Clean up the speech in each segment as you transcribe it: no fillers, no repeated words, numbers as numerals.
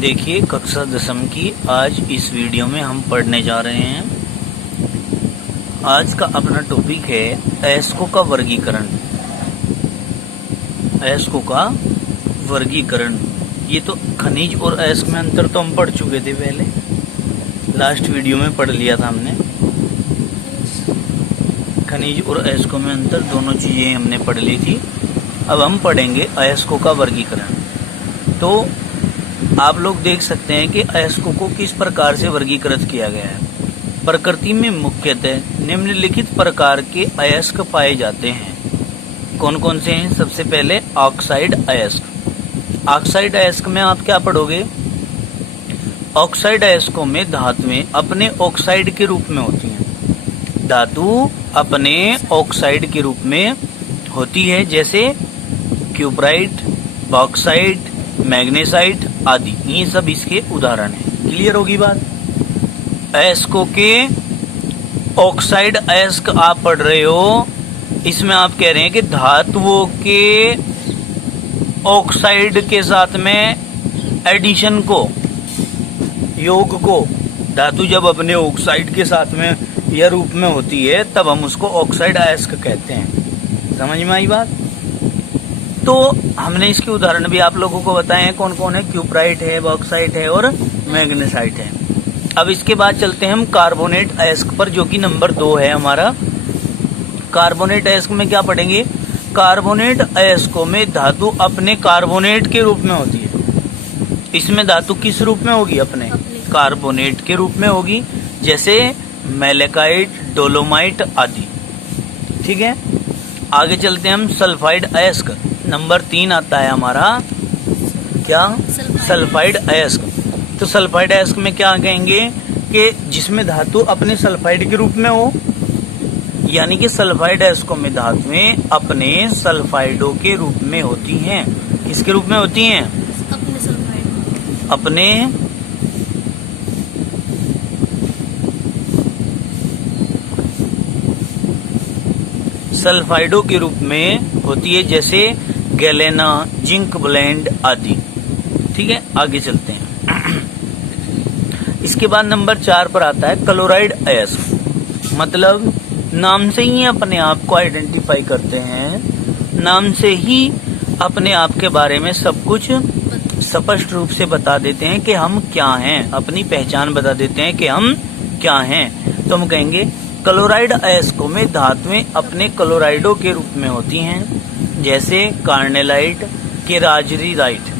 देखिए कक्षा दसवीं की आज इस वीडियो में हम पढ़ने जा रहे हैं। आज का अपना टॉपिक है अयस्कों का वर्गीकरण। अयस्कों का वर्गीकरण, ये तो खनिज और अयस्क में अंतर तो हम पढ़ चुके थे पहले, लास्ट वीडियो में पढ़ लिया था हमने। खनिज और अयस्कों में अंतर दोनों चीजें हमने पढ़ ली थी। अब हम पढ़ेंगे अयस्कों का वर्गीकरण। तो आप लोग देख सकते हैं कि अयस्कों को किस प्रकार से वर्गीकृत किया गया है। प्रकृति में मुख्यतः निम्नलिखित प्रकार के अयस्क पाए जाते हैं। कौन कौन से हैं? सबसे पहले ऑक्साइड अयस्क। ऑक्साइड अयस्क में आप क्या पढ़ोगे? ऑक्साइड अयस्कों में धातुएं अपने ऑक्साइड के रूप में होती हैं। धातु अपने ऑक्साइड के रूप में होती है, जैसे क्यूपराइट, बॉक्साइट, मैग्नेसाइट आदि। ये सब इसके उदाहरण हैं। क्लियर होगी बात? अयस्कों के ऑक्साइड अयस्क आप पढ़ रहे हो, इसमें आप कह रहे हैं कि धातुओं के ऑक्साइड के साथ में एडिशन को, योग को, धातु जब अपने ऑक्साइड के साथ में यह रूप में होती है तब हम उसको ऑक्साइड अयस्क कहते हैं। समझ में आई बात? तो हमने इसके उदाहरण भी आप लोगों को बताए हैं। कौन कौन है? क्यूपराइट है, बॉक्साइट है और मैग्नेसाइट है। अब इसके बाद चलते हैं हम कार्बोनेट अयस्क पर, जो कि नंबर 2 है हमारा। कार्बोनेट अयस्क में क्या पढ़ेंगे? कार्बोनेट अयस्कों में धातु अपने कार्बोनेट के रूप में होती है। इसमें धातु किस रूप में होगी? अपने कार्बोनेट के रूप में होगी, जैसे मैलेकाइट, डोलोमाइट आदि। ठीक है, आगे चलते हैं हम सल्फाइड अयस्क। नंबर 3 आता है हमारा क्या? सल्फाइड अयस्क। तो सल्फाइड अयस्क में क्या कहेंगे कि जिसमें धातु अपने सल्फाइड के रूप में हो, यानी कि सल्फाइड अयस्कों में धातुएं अपने सल्फाइडों के रूप में होती हैं। किसके रूप में होती हैं? अपने सल्फाइड। अपने सल्फाइडों के रूप में होती है, जैसे गैलेना, जिंक ब्लेंड आदि। ठीक है, आगे चलते हैं। इसके बाद नंबर 4 पर आता है क्लोराइड अयस्क। मतलब नाम से ही अपने आप को आइडेंटिफाई करते हैं, नाम से ही अपने आप के बारे में सब कुछ स्पष्ट रूप से बता देते हैं कि हम क्या हैं, अपनी पहचान बता देते हैं कि हम क्या हैं। तो हम कहेंगे क्लोराइड अयस्कों में धातुएं अपने क्लोराइडों के रूप में होती हैं, जैसे कार्नेलाइट, केराजरीराइट,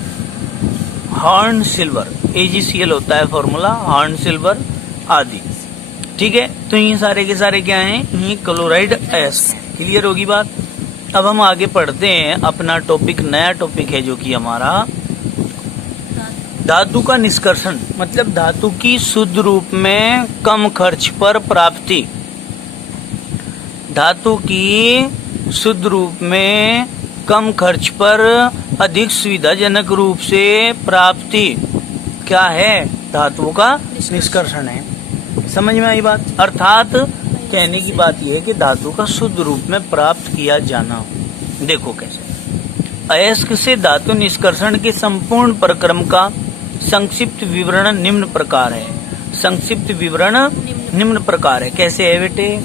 हॉर्न सिल्वर, AgCl होता है फॉर्मूला, हॉर्न सिल्वर आदि। ठीक है, तो ये सारे के सारे क्या हैं? ये क्लोराइड अयस्क। क्लियर होगी बात? अब हम आगे पढ़ते हैं अपना टॉपिक, नया टॉपिक है जो कि हमारा धातु का निष्कर्षण। मतलब धातु की शुद्ध रूप में कम खर्च पर प्राप्ति। धातु की शुद्ध रूप में कम खर्च पर अधिक सुविधाजनक रूप से प्राप्ति क्या है? धातुओं का निष्कर्षण है। समझ में आई बात? अर्थात कहने की बात यह है कि धातु का शुद्ध रूप में प्राप्त किया जाना। देखो कैसे। अयस्क से धातु निष्कर्षण के संपूर्ण प्रक्रम का संक्षिप्त विवरण निम्न प्रकार है। संक्षिप्त विवरण निम्न प्रकार है। कैसे है बेटे?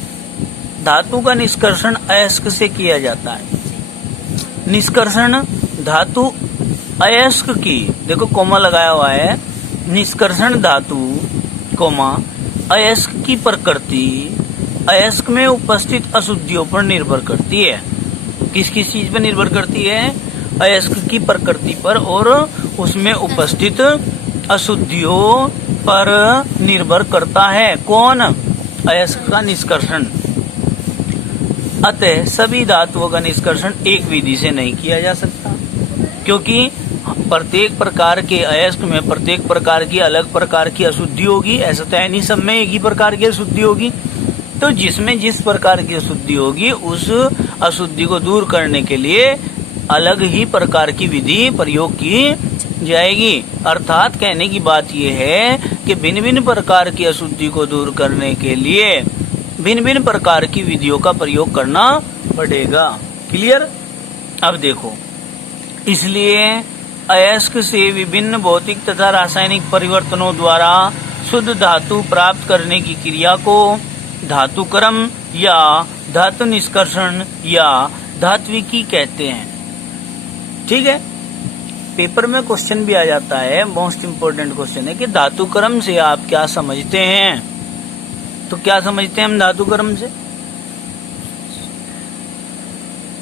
धातु का निष्कर्षण अयस्क से किया जाता है। निष्कर्षण धातु अयस्क की, देखो कोमा लगाया हुआ है, निष्कर्षण धातु कोमा अयस्क की प्रकृति अयस्क में उपस्थित अशुद्धियों पर निर्भर करती है। किस किस चीज पर निर्भर करती है? अयस्क की प्रकृति पर और उसमें उपस्थित अशुद्धियों पर निर्भर करता है। कौन? अयस्क का निष्कर्षण। अतः सभी धातुओं का निष्कर्षण एक विधि से नहीं किया जा सकता, क्योंकि प्रत्येक प्रकार के अयस्क में प्रत्येक प्रकार की अलग प्रकार की अशुद्धि होगी। ऐसा तो है नहीं सब में एक ही प्रकार की अशुद्धि होगी। तो जिसमें जिस प्रकार की अशुद्धि होगी उस अशुद्धि को दूर करने के लिए अलग ही प्रकार की विधि प्रयोग की जाएगी। अर्थात कहने की बात यह है कि भिन्न भिन्न प्रकार की अशुद्धि को दूर करने के लिए भिन्न भिन्न प्रकार की विधियों का प्रयोग करना पड़ेगा। क्लियर? अब देखो, इसलिए अयस्क से विभिन्न भौतिक तथा रासायनिक परिवर्तनों द्वारा शुद्ध धातु प्राप्त करने की क्रिया को धातुकर्म या धातु निष्कर्षण या धात्विकी कहते हैं। ठीक है, पेपर में क्वेश्चन भी आ जाता है, मोस्ट इम्पोर्टेंट क्वेश्चन है कि धातुकर्म से आप क्या समझते हैं। तो क्या समझते हैं हम धातुकर्म से?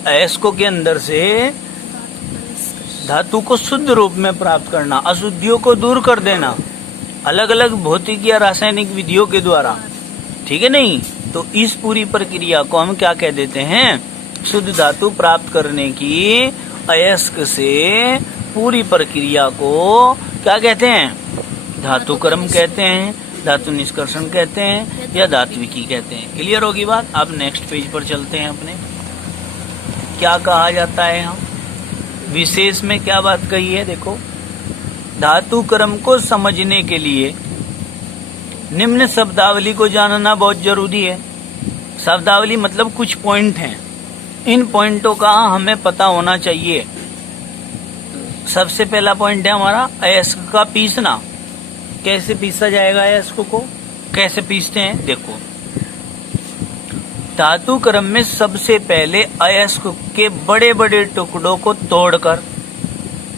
अयस्कों के अंदर से धातु को शुद्ध रूप में प्राप्त करना, अशुद्धियों को दूर कर देना अलग अलग भौतिक या रासायनिक विधियों के द्वारा। ठीक है नहीं? तो इस पूरी प्रक्रिया को हम क्या कह देते हैं? शुद्ध धातु प्राप्त करने की अयस्क से पूरी प्रक्रिया को क्या कहते हैं? धातुकर्म कहते हैं, धातु निष्कर्षण कहते हैं या धात्विकी कहते हैं। क्लियर होगी बात? अब नेक्स्ट पेज पर चलते हैं। अपने क्या कहा जाता है यहाँ विशेष में, क्या बात कही है? देखो, धातु क्रम को समझने के लिए निम्न शब्दावली को जानना बहुत जरूरी है। शब्दावली मतलब कुछ पॉइंट हैं, इन पॉइंटों का हमें पता होना चाहिए। सबसे पहला पॉइंट है हमारा अयस्क का पीसना। कैसे पीसा जाएगा अयस्क को? कैसे पीसते हैं? देखो, धातु क्रम में सबसे पहले अयस्क के बड़े बड़े टुकड़ों को तोड़कर,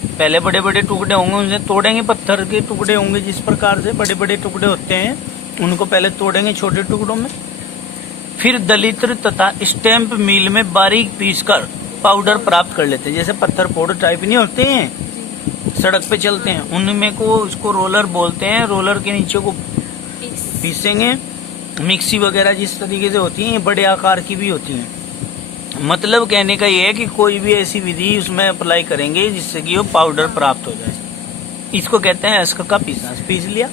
पहले बड़े बड़े टुकड़े होंगे उनसे तोड़ेंगे, पत्थर के टुकड़े होंगे जिस प्रकार से बड़े बड़े टुकड़े होते हैं उनको पहले तोड़ेंगे छोटे टुकड़ों में, फिर दलित्र तथा स्टैम्प मिल में बारीक पीसकर पाउडर प्राप्त कर लेते हैं। जैसे पत्थर पाउडर टाइप नहीं होते हैं, सड़क पे चलते हैं, उनमें को उसको रोलर बोलते हैं। रोलर के नीचे को पीसेंगे। मिक्सी वगैरह जिस तरीके से होती है बड़े आकार की भी होती हैं। मतलब कहने का ये है कि कोई भी ऐसी विधि उसमें अप्लाई करेंगे जिससे कि वो पाउडर प्राप्त हो जाए। इसको कहते हैं अयस्क का पीसना। पीस लिया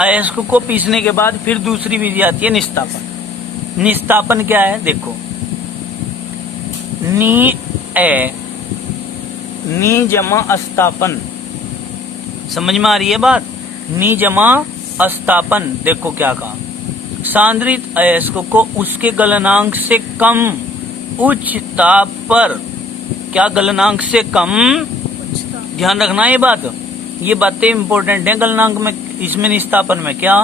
अयस्क को। पीसने के बाद फिर दूसरी विधि आती है निस्तापन। निस्तापन क्या है? देखो, नी जमा अस्तापन, समझ में आ रही है बात? नी जमा अस्तापन। देखो क्या कहा, सांद्रित अयस्क को उसके गलनांक से कम उच्च ताप पर, क्या गलनांक से कम, ध्यान रखना ये बात, ये बातें इंपॉर्टेंट है गलनांक में। इसमें निस्तापन में क्या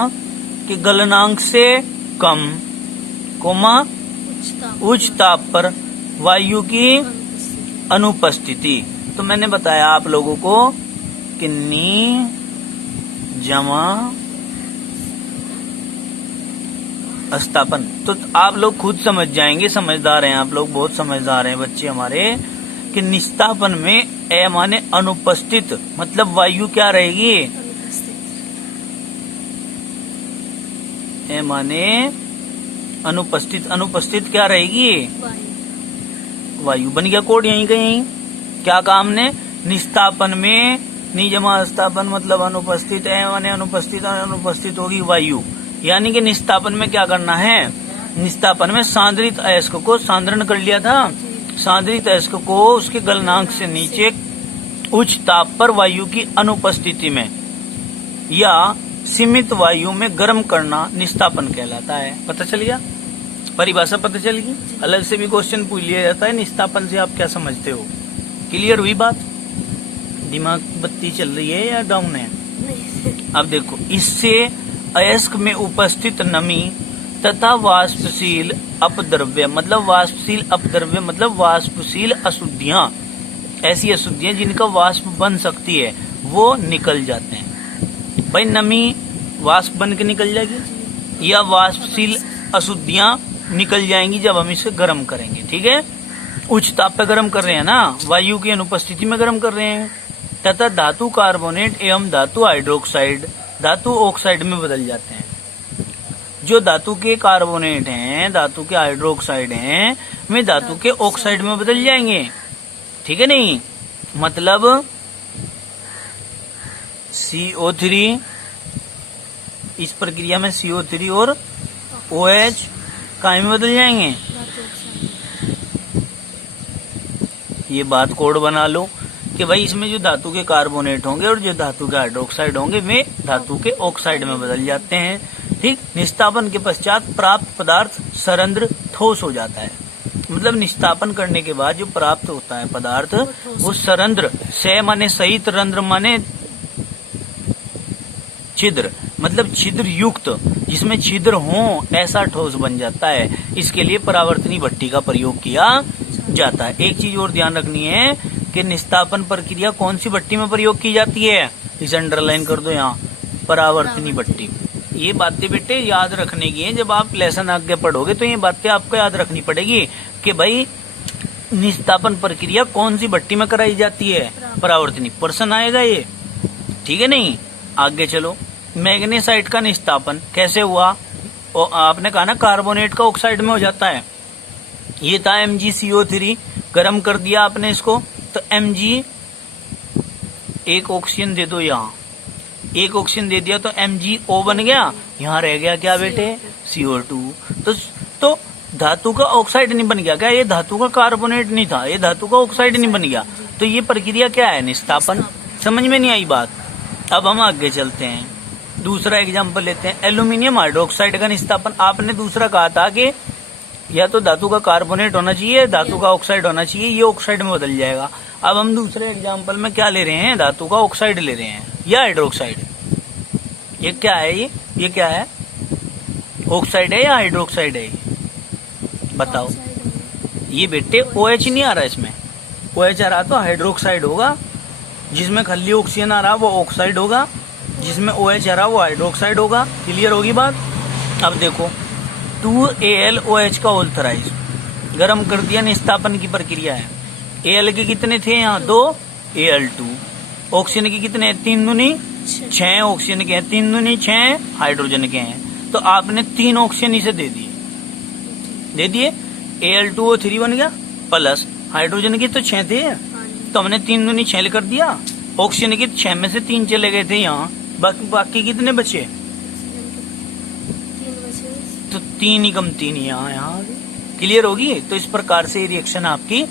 कि गलनांक से कम कोमा उच्च ताप पर वायु की अनुपस्थिति। तो मैंने बताया आप लोगों को कि नी जमा अस्तापन। तो आप लोग खुद समझ जाएंगे, समझदार हैं आप लोग, बहुत समझदार हैं बच्चे हमारे, कि निस्तापन में ए माने अनुपस्थित, मतलब वायु क्या रहेगी? ए माने अनुपस्थित। अनुपस्थित क्या रहेगी? वायु। बन गया कोड यहीं कहीं। क्या काम ने? निस्तापन में नी जमा अस्तापन मतलब अनुपस्थित, ए माने अनुपस्थित, और अनुपस्थित होगी वायु। यानी कि निस्तापन में क्या करना है? निस्तापन में सांद्रित अयस्क को सांद्रण कर लिया था, सांद्रित अयस्क को उसके गलनांक से नीचे उच्च ताप पर वायु की अनुपस्थिति में या सीमित वायु में गर्म करना निस्तापन कहलाता है। पता चल गया? परिभाषा पता चल गई? अलग से भी क्वेश्चन पूछ लिया जाता है निस्तापन से आप क्या समझते हो। क्लियर हुई बात? दिमाग बत्ती चल रही है या डाउन है? अब देखो, इससे अयस्क में उपस्थित नमी तथा वाष्पशील अपद्रव्य मतलब वाष्पशील अपद्रव्य मतलब वाष्पशील अशुद्धियां, ऐसी अशुद्धियां जिनका वाष्प बन सकती है, वो निकल जाते हैं। भाई नमी वाष्प बन के निकल जाएगी या वाष्पशील अशुद्धियां निकल जाएंगी जब हम इसे गर्म करेंगे। ठीक है, उच्च ताप पे गर्म कर रहे हैं ना, वायु की अनुपस्थिति में गर्म कर रहे हैं। तथा धातु कार्बोनेट एवं धातु हाइड्रोक्साइड धातु ऑक्साइड में बदल जाते हैं। जो धातु के कार्बोनेट हैं, धातु के हाइड्रोक्साइड हैं, वे धातु के ऑक्साइड में बदल जाएंगे। ठीक है नहीं? मतलब CO3, इस प्रक्रिया में CO3 और OH काय में बदल जाएंगे। ये बात कोड बना लो कि भाई इसमें जो धातु के कार्बोनेट होंगे और जो धातु के हाइड्रोक्साइड होंगे वे धातु के ऑक्साइड में बदल जाते हैं। ठीक, निस्तापन के पश्चात प्राप्त पदार्थ सरंध्र ठोस हो जाता है। मतलब निस्तापन करने के बाद जो प्राप्त होता है पदार्थ वो सरंध्र, से माने सहित, रंध्र माने छिद्र, मतलब छिद्र युक्त, जिसमें छिद्र हो ऐसा ठोस बन जाता है। इसके लिए परावर्तनी भट्टी का प्रयोग किया जाता है। एक चीज और ध्यान रखनी है कि निस्तापन प्रक्रिया कौन सी भट्टी में प्रयोग की जाती है, इसे अंडरलाइन कर दो यहाँ, परावर्तनी भट्टी। ये बातें बेटे याद रखने की है, जब आप लेसन आगे पढ़ोगे तो ये बातें आपको याद रखनी पड़ेगी कि भाई निस्तापन प्रक्रिया कौन सी भट्टी में कराई जाती है, परावर्तनी। प्रश्न आएगा ये, ठीक है नहीं। आगे चलो, मैग्नेसाइट का निस्तापन कैसे हुआ, और आपने कहा ना कार्बोनेट का ऑक्साइड में हो जाता है। ये था MgCO3, गर्म कर दिया आपने इसको, तो Mg एक ऑक्सीजन दे दो, यहाँ एक ऑक्सीजन दे दिया तो MgO बन गया, यहाँ रह गया क्या बेटे, CO2। तो धातु का ऑक्साइड नहीं बन गया क्या, ये धातु का कार्बोनेट नहीं था, ये धातु का ऑक्साइड नहीं बन गया। तो ये प्रक्रिया क्या है, निस्तापन। समझ में नहीं आई बात। अब हम आगे चलते हैं, दूसरा एग्जाम्पल लेते हैं, एल्यूमिनियम हाइड्रोक्साइड का निस्तापन। आपने दूसरा कहा था कि या तो धातु का कार्बोनेट होना चाहिए, धातु का ऑक्साइड होना चाहिए, ये ऑक्साइड में बदल जाएगा। अब हम दूसरे एग्जाम्पल में क्या ले रहे हैं, धातु का ऑक्साइड ले रहे हैं या हाइड्रोक्साइड। ये क्या है, ये क्या है, ऑक्साइड है या हाइड्रोक्साइड है, ये बताओ। ये बेटे OH नहीं आ रहा इसमें, OH आ रहा तो हाइड्रोक्साइड होगा। जिसमें खाली ऑक्सीजन आ रहा वो ऑक्साइड होगा, जिसमें OH आ रहा वो हाइड्रोक्साइड होगा। क्लियर होगी बात। अब देखो 2AlOH का होल थराइज गर्म कर दिया, निस्तापन की प्रक्रिया है। Al के कितने थे यहाँ, 2, Al2। ऑक्सीजन के कितने, 3 दूनी 6 ऑक्सीजन के हैं, 3 दूनी 6 हाइड्रोजन के हैं। तो आपने 3 ऑक्सीजन इसे दे दिए, Al2O3 बन गया, प्लस हाइड्रोजन के तो 6 थे, तो हमने 3 दूनी 6 कर दिया। ऑक्सीजन के 6 में से 3 चले गए थे यहाँ, बाकी कितने बचे, तो 3 ही कम 3 यहाँ। क्लियर होगी। तो इस प्रकार से रिएक्शन आपकी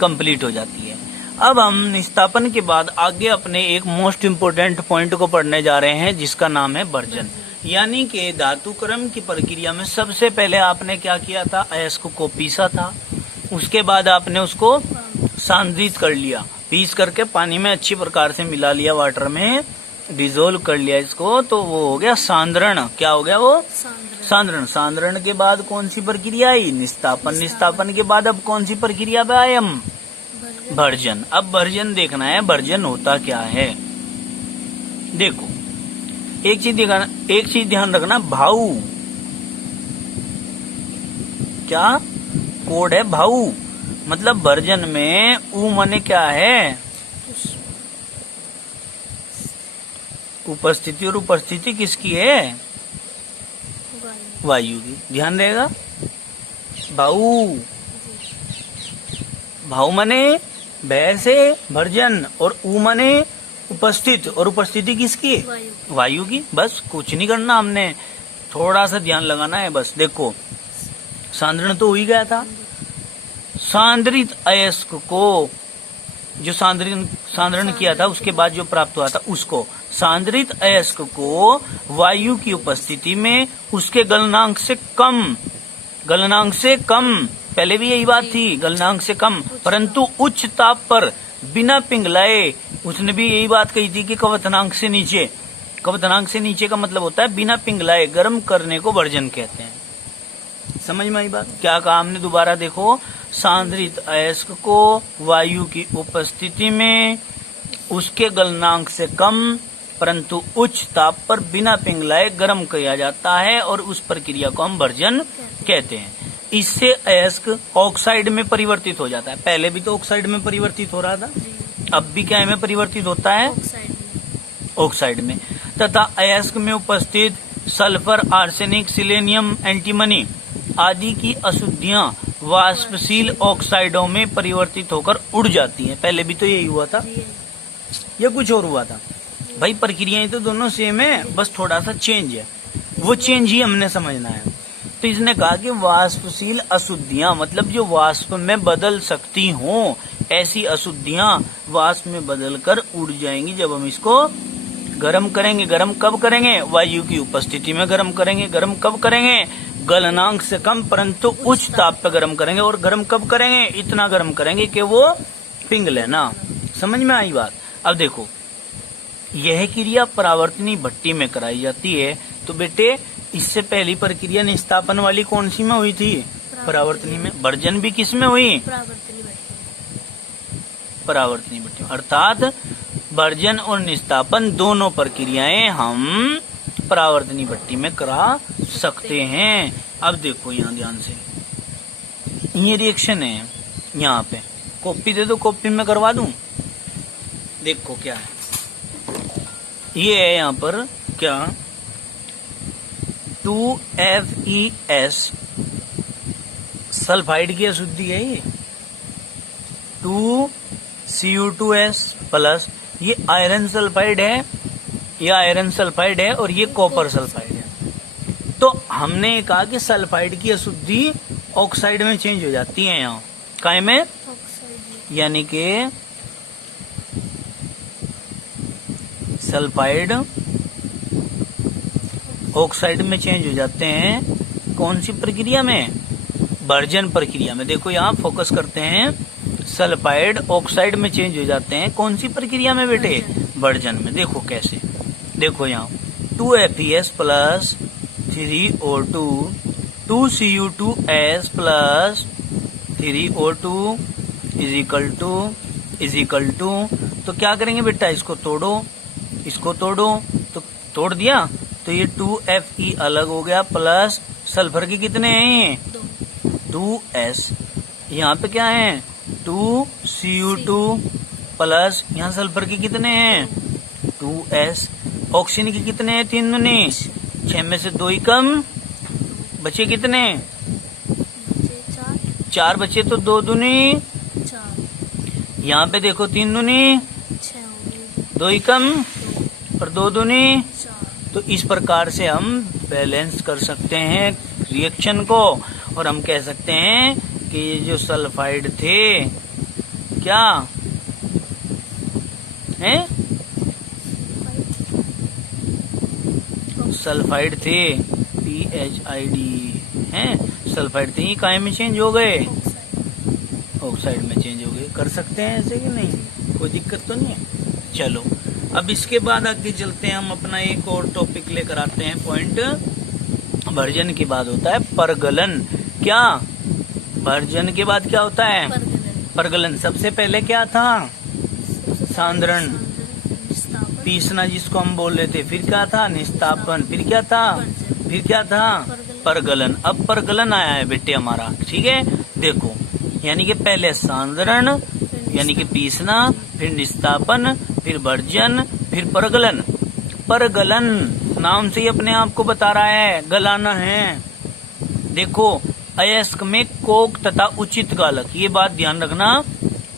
कंप्लीट हो जाती है। अब हम निस्तापन के बाद आगे अपने एक मोस्ट इम्पोर्टेंट पॉइंट को पढ़ने जा रहे हैं, जिसका नाम है भर्जन। यानी कि धातुकर्म की प्रक्रिया में सबसे पहले आपने क्या किया था, अयस्क को पीसा था, उसके बाद आपने उसको सांद्रित कर लिया, पीस करके पानी में अच्छी प्रकार से मिला लिया, वाटर में डिजोल्व कर लिया इसको, तो वो हो गया सांद्रण। क्या हो गया वो, सांद्रण। सांद्रण के बाद कौन सी प्रक्रिया आई, निस्तापन। निस्तापन के बाद अब कौन सी प्रक्रिया पे आए हम, भर्जन। अब भर्जन देखना है, भर्जन होता क्या है। देखो एक चीज ध्यान रखना, भाऊ क्या कोड है, भाऊ मतलब भर्जन में ऊ माने क्या है, उपस्थिति, और उपस्थिति किसकी है, वायु की। ध्यान रहेगा, भाऊ माने भय से भर्जन, और ऊ माने उपस्थित, और उपस्थिति किसकी, वायु की। बस कुछ नहीं करना, हमने थोड़ा सा ध्यान लगाना है बस। देखो सांद्रण तो हो ही गया था, सांद्रित अयस्क को जो सांद्रण किया था उसके बाद जो प्राप्त हुआ था उसको, सांद्रित अयस्क को वायु की उपस्थिति में उसके गलनांक से कम, पहले भी यही बात थी, गलनांक से कम परंतु उच्च ताप पर बिना पिघलाए, उसने भी यही बात कही थी कि क्वथनांक से नीचे। क्वथनांक से नीचे का मतलब होता है बिना पिघलाए गर्म करने को भर्जन कहते हैं। समझ में आई बात। क्या कहा हमने, दोबारा देखो, सांद्रित अयस्क को वायु की उपस्थिति में उसके गलनांक से कम परंतु उच्च ताप पर बिना पिघलाए गर्म किया जाता है, और उस प्रक्रिया को हम भर्जन कहते हैं। इससे अयस्क ऑक्साइड में परिवर्तित हो जाता है। पहले भी तो ऑक्साइड में परिवर्तित हो रहा था, अब भी क्या में परिवर्तित होता है, ऑक्साइड में। तथा अयस्क में उपस्थित सल्फर, आर्सेनिक, सिलेनियम, एंटीमनी आदि की अशुद्धियां वाष्पशील ऑक्साइडों में परिवर्तित होकर उड़ जाती हैं। पहले भी तो यही हुआ था, या कुछ और हुआ था भाई। प्रक्रियाएं तो दोनों सेम है, बस थोड़ा सा चेंज है, वो चेंज ही हमने समझना है। तो इसने कहा कि वाष्पशील अशुद्धियां मतलब जो वाष्प में बदल सकती हों, ऐसी अशुद्धियां वाष्प में बदलकर उड़ जाएंगी जब हम इसको गर्म करेंगे। गर्म कब करेंगे, वायु की उपस्थिति में गर्म करेंगे। गर्म कब करेंगे, गलनांक से कम परंतु उच्च ताप पे गर्म करेंगे। और गर्म कब करेंगे? इतना गर्म करेंगे कि वो पिघले ना। समझ में आई बात? अब देखो, यह क्रिया परावर्तनी भट्टी में कराई जाती है। तो बेटे इससे पहली प्रक्रिया निस्तापन वाली कौन सी में हुई थी? परावर्तनी में। वर्जन भी किस में हुई? परावर्तनी भट्टी। परावर्तनी भट्टी। अर्थात वर्जन और निस्तापन दोनों प्रक्रियाएं हम परावर्तनी भट्टी में करा सकते हैं। अब देखो यहाँ ध्यान से, ये रिएक्शन है यहाँ पे। कॉपी दे दो, कॉपी में करवा दूं। देखो क्या है, ये है यहाँ पर क्या, 2FeS सल्फाइड की अशुद्धि है ये। 2Cu2S प्लस, ये आयरन सल्फाइड है, ये आयरन सल्फाइड है और ये कॉपर सल्फाइड है। तो हमने कहा कि सल्फाइड की अशुद्धि ऑक्साइड में चेंज हो जाती है। यहाँ काय में? ऑक्साइड। यानी कि सल्फाइड ऑक्साइड में चेंज हो जाते हैं। कौन सी प्रक्रिया में? वर्जन प्रक्रिया में। देखो यहाँ फोकस करते हैं, सल्फाइड ऑक्साइड में चेंज हो जाते हैं। कौन सी प्रक्रिया में बेटे? वर्जन में। देखो कैसे, देखो यहाँ 2FeS plus 3O2, 2Cu2S plus 3O2 is equal to, तो क्या करेंगे बेटा? इसको तोड़ो, इसको तोड़ो, तो तोड़ दिया तो ये 2Fe अलग हो गया, प्लस सल्फर के कितने हैं? 2S। यहाँ पे क्या है? 2Cu2 प्लस यहाँ सल्फर के कितने हैं? 2S। ऑक्सीजन के कितने हैं? 3 दूनी 6 में से 2 ही कम बचे। कितने? 4 बचे, तो 2 दूनी 4। यहाँ पे देखो 3 दूनी 2 ही कम और 2 दूनी 4। तो इस प्रकार से हम बैलेंस कर सकते हैं रिएक्शन को। और हम कह सकते हैं कि ये जो सल्फाइड थे क्या है? सल्फाइड थे, PHID हैं, सल्फाइड थे, ये काय में चेंज हो गए? ऑक्साइड में चेंज हो गए। कर सकते हैं ऐसे कि नहीं? कोई दिक्कत तो नहीं है। चलो अब इसके बाद आगे चलते हैं, हम अपना एक और टॉपिक लेकर आते हैं। पॉइंट वर्जन के बाद होता है परगलन। क्या? वर्जन के बाद क्या होता है? परगलन। सबसे पहले क्या था? सांद्रण, पीसना जिसको हम बोल रहे थे। फिर क्या था? निस्तापन। फिर क्या था? फिर क्या था? परगलन। अब परगलन आया है बेटे हमारा, ठीक है। देखो यानी कि पहले सांद्रण यानी कि पीसना, फिर निस्तापन, फिर वर्जन, फिर परगलन। परगलन नाम से ही अपने आप को बता रहा है, गलाना है। देखो अयस्क में कोक तथा उचित गालक, ये बात ध्यान रखना।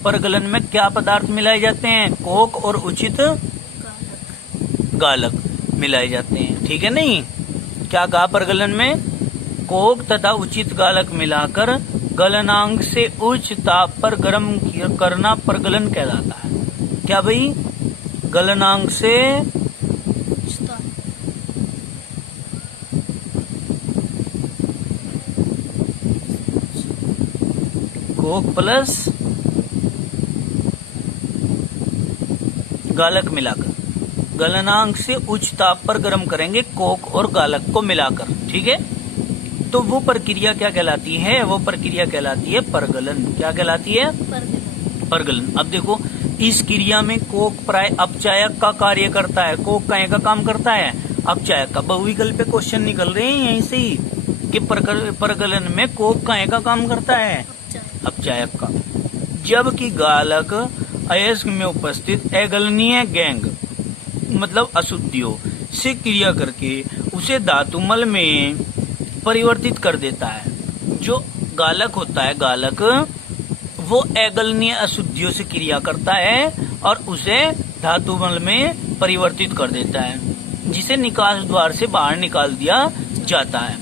परगलन में क्या पदार्थ मिलाए जाते हैं? कोक और उचित गालक मिलाए जाते हैं, ठीक है। नहीं क्या कहा? परगलन में कोक तथा उचित गालक मिलाकर गलनांक से उच्च ताप पर गर्म करना परगलन कहलाता है। क्या भाई? गलनांक से कोक प्लस गालक मिलाकर, गलनांक से उच्च ताप पर गर्म करेंगे कोक और गालक को मिलाकर, ठीक है। तो वो प्रक्रिया क्या कहलाती है? वो प्रक्रिया कहलाती है परगलन। क्या कहलाती है? परगलन। अब देखो इस क्रिया में कोक प्राय अपचायक का कार्य करता है। कोक कहीं का काम करता है? अपचायक का। बहुविकल्प पे क्वेश्चन निकल रहे हैं यहीं से ही कि परगलन में कोक कहीं का काम करता है? अपचायक का। जबकि गालक अयस्क में उपस्थित अगलनीय गैंग मतलब अशुद्धियों से क्रिया करके उसे धातुमल में परिवर्तित कर देता है। जो गालक होता है, गालक वो अगलनीय अशुद्धियों से क्रिया करता है और उसे धातुमल में परिवर्तित कर देता है, जिसे निकास द्वार से बाहर निकाल दिया जाता है।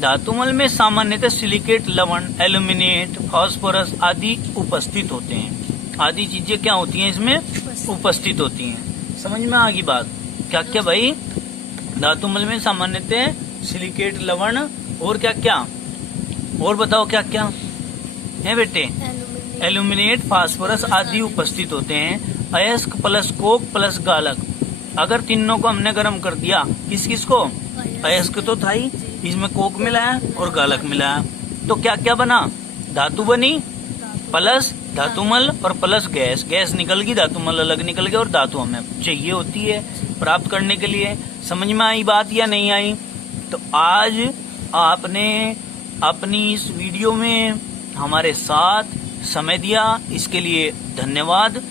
धातुमल में सामान्यतः सिलिकेट, लवण, एल्यूमिनेट, फास्फोरस आदि उपस्थित होते हैं। आदि चीजें क्या होती हैं? इसमें उपस्थित होती हैं। समझ में आ गई बात? क्या क्या भाई? धातुमल में सामान्यतः सिलिकेट, लवण, और क्या क्या, और बताओ क्या क्या है बेटे। एल्यूमिनियम, एल्यूमिनेट, फास्फोरस आदि उपस्थित होते हैं। अयस्क प्लस कोक प्लस गालक, अगर तीनों को हमने गर्म कर दिया, किस किस को, अयस्क तो था ही, इसमें कोक मिलाया और गालक मिलाया, तो क्या क्या बना, धातु बनी, प्लस धातुमल और प्लस गैस, गैस निकल गई, धातुमल अलग निकल गया, और धातु हमें चाहिए होती है प्राप्त करने के लिए। समझ में आई बात या नहीं आई। तो आज आपने अपनी इस वीडियो में हमारे साथ समय दिया, इसके लिए धन्यवाद।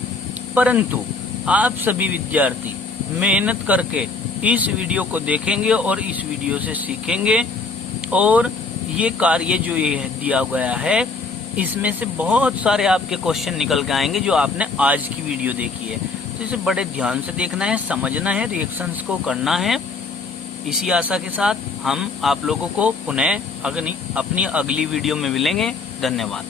परंतु आप सभी विद्यार्थी मेहनत करके इस वीडियो को देखेंगे और इस वीडियो से सीखेंगे, और ये कार्य जो ये दिया गया है इसमें से बहुत सारे आपके क्वेश्चन निकल के आएंगे जो आपने आज की वीडियो देखी है। तो इसे बड़े ध्यान से देखना है, समझना है, रिएक्शंस को करना है। इसी आशा के साथ हम आप लोगों को पुनः अपनी अगली वीडियो में मिलेंगे। धन्यवाद।